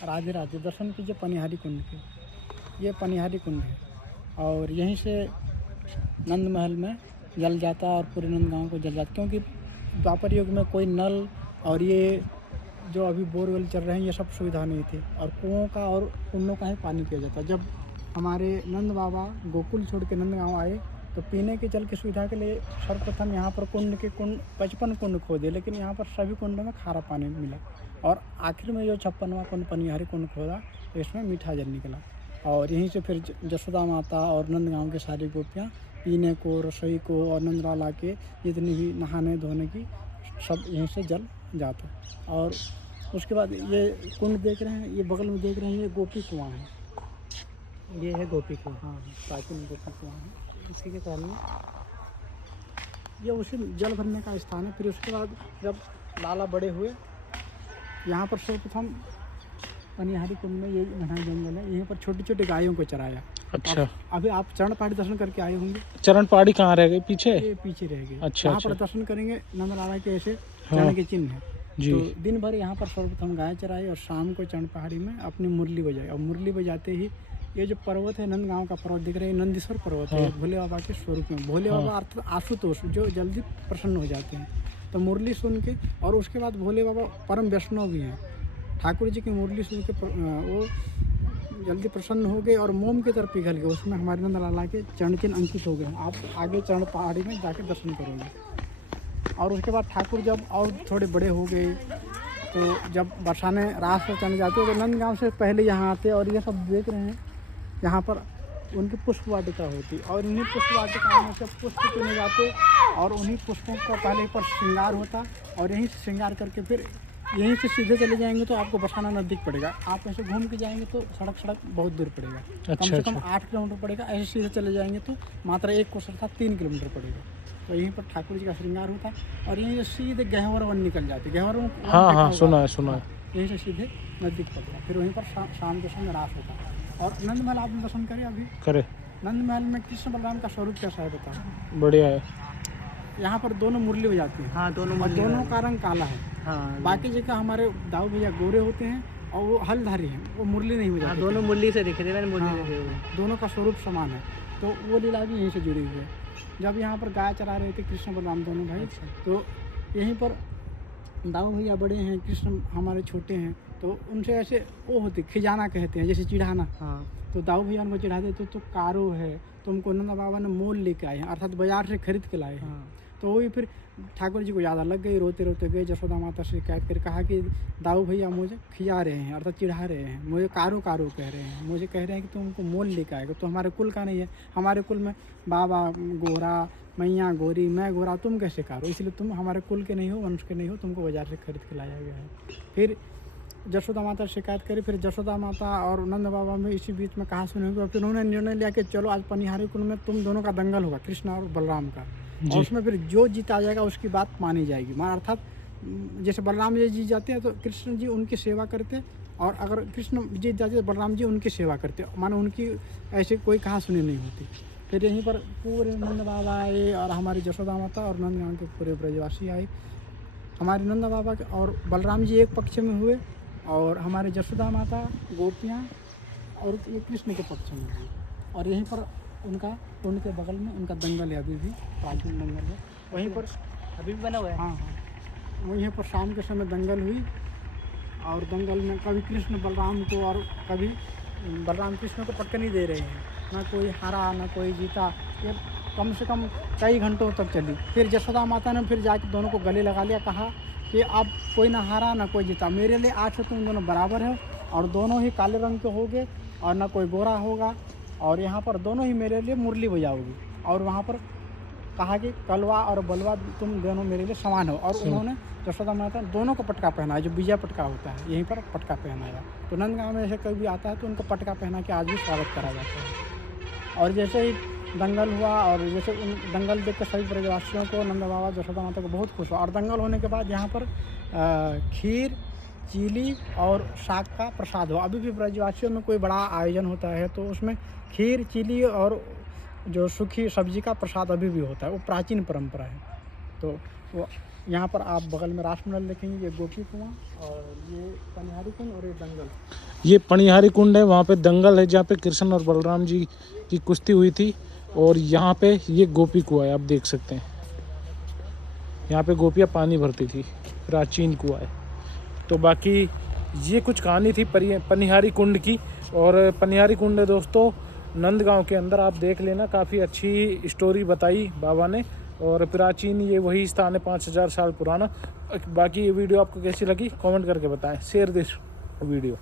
राधे राधे। दर्शन कीजिए पनिहारी कुंड के। ये पनिहारी कुंड है और यहीं से नंद महल में जल जाता और पूरे नंदगांव को जल जाता, क्योंकि द्वापर युग में कोई नल और ये जो अभी बोरवेल चल रहे हैं ये सब सुविधा नहीं थी, और कुओं का और कुंडों का ही पानी पिया जाता। जब हमारे नंद बाबा गोकुल छोड़ के नंदगांव आए तो पीने के जल की सुविधा के लिए सर्वप्रथम यहाँ पर कुंड 55 कुंड खोदे, लेकिन यहाँ पर सभी कुंडों में खारा पानी मिला, और आखिर में जो 56वां कुंड पनिहारी कुंड खोदा तो इसमें मीठा जल निकला। और यहीं से फिर जसोदा माता और नंदगांव की सारी गोपियाँ पीने को, रसोई को और नंदलाला के जितनी भी नहाने धोने की सब यहीं से जल जाता। और उसके बाद ये कुंड देख रहे हैं, ये बगल में देख रहे हैं, ये गोपी कुआँ है। ये है गोपी कुआँ। हाँ, प्राचीन गोपी कुआँ है। इसी के कारण ये उसी जल भरने का स्थान है। फिर उसके बाद जब लाला बड़े हुए, यहाँ पर सर्वप्रथम पनिहारी कुंड में ये घना जंगल है, यहीं पर छोटी छोटी गायों को चराया। अच्छा, अभी आप चरण पहाड़ी दर्शन करके आए होंगे। चरण पहाड़ी कहाँ रह गई? पीछे? ये पीछे रह गए। अच्छा, यहाँ अच्छा। पर दर्शन करेंगे, नंदलाला के ऐसे हाँ। चरण के चिन्ह है जी। तो दिन भर यहाँ पर सर्वप्रथम गाय चराई और शाम को चरण पहाड़ी में अपनी मुरली बजाई। और मुरली बजाते ही ये जो पर्वत है, नंदगांव का पर्वत दिख रहा है, नंदीश्वर पर्वत है, भोले बाबा के स्वरूप में। भोले बाबा अर्थात आशुतोष, जो जल्दी प्रसन्न हो जाते हैं। तो मुरली सुन के, और उसके बाद भोले बाबा परम वैष्णव भी हैं, ठाकुर जी की मुरली सुन के वो जल्दी प्रसन्न हो गए और मोम की तरफ पिघल गए। उसमें हमारे नंदलाला के चरण चिन्ह अंकित हो गए। आप आगे चरण पहाड़ी में जाके दर्शन करोगे। और उसके बाद ठाकुर जब और थोड़े बड़े हो गए तो जब बरसाने रास पर चढ़ जाते तो नंदगांव से पहले यहाँ आते, और ये सब देख रहे हैं, यहाँ पर उनकी पुष्प वाटिका होती और इन्हीं पुष्प वाटिकाओं में से पुष्प चुने जाते और उन्हीं पुष्पों का पहले पर श्रृंगार होता, और यहीं से श्रृंगार करके फिर यहीं से सीधे चले जाएंगे तो आपको बरसाना नज़दीक पड़ेगा। आप ऐसे घूम के जाएंगे तो सड़क बहुत दूर पड़ेगा। कम से कम 8 किलोमीटर पड़ेगा। ऐसे सीधे चले जाएंगे तो मात्र एक कोसर था 3 किलोमीटर पड़ेगा। तो यहीं पर ठाकुर जी का श्रृंगार होता और यहीं से सीधे गहवर वन निकल जाती। गहवर वन, हाँ, सुना है। यहीं से सीधे नज़दीक पड़ता। फिर वहीं पर शाम के समय रास होता। और नंद महल आपने दर्शन करे अभी? करे। नंद महल में कृष्ण बलराम का स्वरूप कैसा है बताओ? बढ़िया है। यहाँ पर दोनों मुरली बजाती हैं। हाँ, दोनों का रंग काला है। हाँ, बाकी जगह हमारे दाऊ भैया गोरे होते हैं और वो हलधारी हैं, वो मुरली नहीं बजाते। हाँ, दोनों मुरली से दिखे थे, मैंने मुरली हाँ, देखे हुए। दोनों का स्वरूप समान है। तो वो लीला भी यहीं से जुड़ी हुई है। जब यहाँ पर गाय चरा रहे थे कृष्ण बलराम दोनों भाई, तो यहीं पर दाऊ भैया बड़े हैं, कृष्ण हमारे छोटे हैं, तो उनसे ऐसे वो होती खिजाना कहते हैं, जैसे चिढ़ाना। हाँ। तो दाऊ भैया उनको चिढ़ाते तो कारो है, तुमको नंद बाबा ने मोल लेके आए हैं, अर्थात बाजार से खरीद के लाए हैं। तो वही फिर ठाकुर जी को ज़्यादा लग गई, रोते रोते गए जसोदा माता से शिकायत कर, कहा कि दाऊ भैया मुझे खिजा रहे हैं, अर्थात चिढ़ा रहे हैं, मुझे कारो कारो कह रहे हैं, मुझे कह रहे हैं कि तुमको मोल लेकर आएगा। तो हमारे कुल का नहीं है, हमारे कुल में बाबा गोरा, मैया गोरी, मैं गोरा, तुम कैसे कारो, इसलिए तुम हमारे कुल के नहीं हो, वंश के नहीं हो, तुमको बाजार से खरीद के लाया गया है। फिर जसोदा माता शिकायत करी, फिर जसोदा माता और नंद बाबा में इसी बीच में कहा सुनी हुई। फिर उन्होंने निर्णय लिया कि चलो आज पनिहारी कुंड में तुम दोनों का दंगल होगा, कृष्ण और बलराम का, और उसमें फिर जो जीत आ जाएगा उसकी बात मानी जाएगी। अर्थात जैसे बलराम जी जीत जाते हैं तो कृष्ण जी उनकी सेवा करते, और अगर कृष्ण जीत जाते तो बलराम जी उनकी सेवा करते, मानो उनकी ऐसी कोई कहा सुनी नहीं होती। फिर यहीं पर पूरे नंद बाबा आए और हमारी जसोदा माता और नंदगांव के पूरे ब्रजवासी आए। हमारे नंद बाबा और बलराम जी एक पक्ष में हुए और हमारे जसोदा माता, गोपियाँ और ये कृष्ण के पक्ष में हुए। और यहीं पर उनका कुंड के बगल में उनका दंगल है, अभी भी प्राचीन दंगल है, वहीं पर अभी भी बना हुआ है। हाँ, वहीं पर शाम के समय दंगल हुई। और दंगल में कभी कृष्ण बलराम को और कभी बलराम कृष्ण को टक्कर नहीं दे रहे हैं, ना कोई हारा ना कोई जीता। ये कम से कम कई घंटों तक चली। फिर जसोदा माता ने फिर जाके दोनों को गले लगा लिया, कहा कि अब कोई ना हारा ना कोई जीता, मेरे लिए आज से तुम दोनों बराबर हो, और दोनों ही काले रंग के होगे और ना कोई गोरा होगा, और यहाँ पर दोनों ही मेरे लिए मुरली बजाओगी। और वहाँ पर कहा कि कलवा और बलवा तुम दोनों मेरे लिए समान हो। और उन्होंने जसोदा माता दोनों को पटका पहनाया, जो विजय पटका होता है, यहीं पर पटका पहनाया। तो नंदगांव में ऐसे कोई भी आता है तो उनको पटका पहना के आज भी स्वागत करा जाता है। और जैसे ही दंगल हुआ और जैसे उन दंगल देख कर सभी ब्रजवासियों को, नंद बाबा जसोदा माता को बहुत खुश हुआ। और दंगल होने के बाद यहाँ पर खीर, चीली और साग का प्रसाद हुआ। अभी भी ब्रजवासियों में कोई बड़ा आयोजन होता है तो उसमें खीर, चीली और जो सूखी सब्जी का प्रसाद अभी भी होता है, वो प्राचीन परंपरा है। तो वो यहाँ पर आप बगल में रासमहल देखेंगे, ये गोपी कुआँ और ये पनिहारी कुंड और ये दंगल। ये पनिहारी कुंड है, वहाँ पे दंगल है जहाँ पे कृष्ण और बलराम जी की कुश्ती हुई थी। और यहाँ पे ये गोपी कुआं है, आप देख सकते हैं। यहाँ पे गोपियाँ पानी भरती थी, प्राचीन कुआं है। तो बाकी ये कुछ कहानी थी पनिहारी कुंड की। और पनिहारी कुंड है दोस्तों नंदगांव के अंदर, आप देख लेना, काफ़ी अच्छी स्टोरी बताई बाबा ने। और प्राचीन ये वही स्थान है 5000 साल पुराना। बाकी ये वीडियो आपको कैसी लगी कमेंट करके बताएं। Share this video.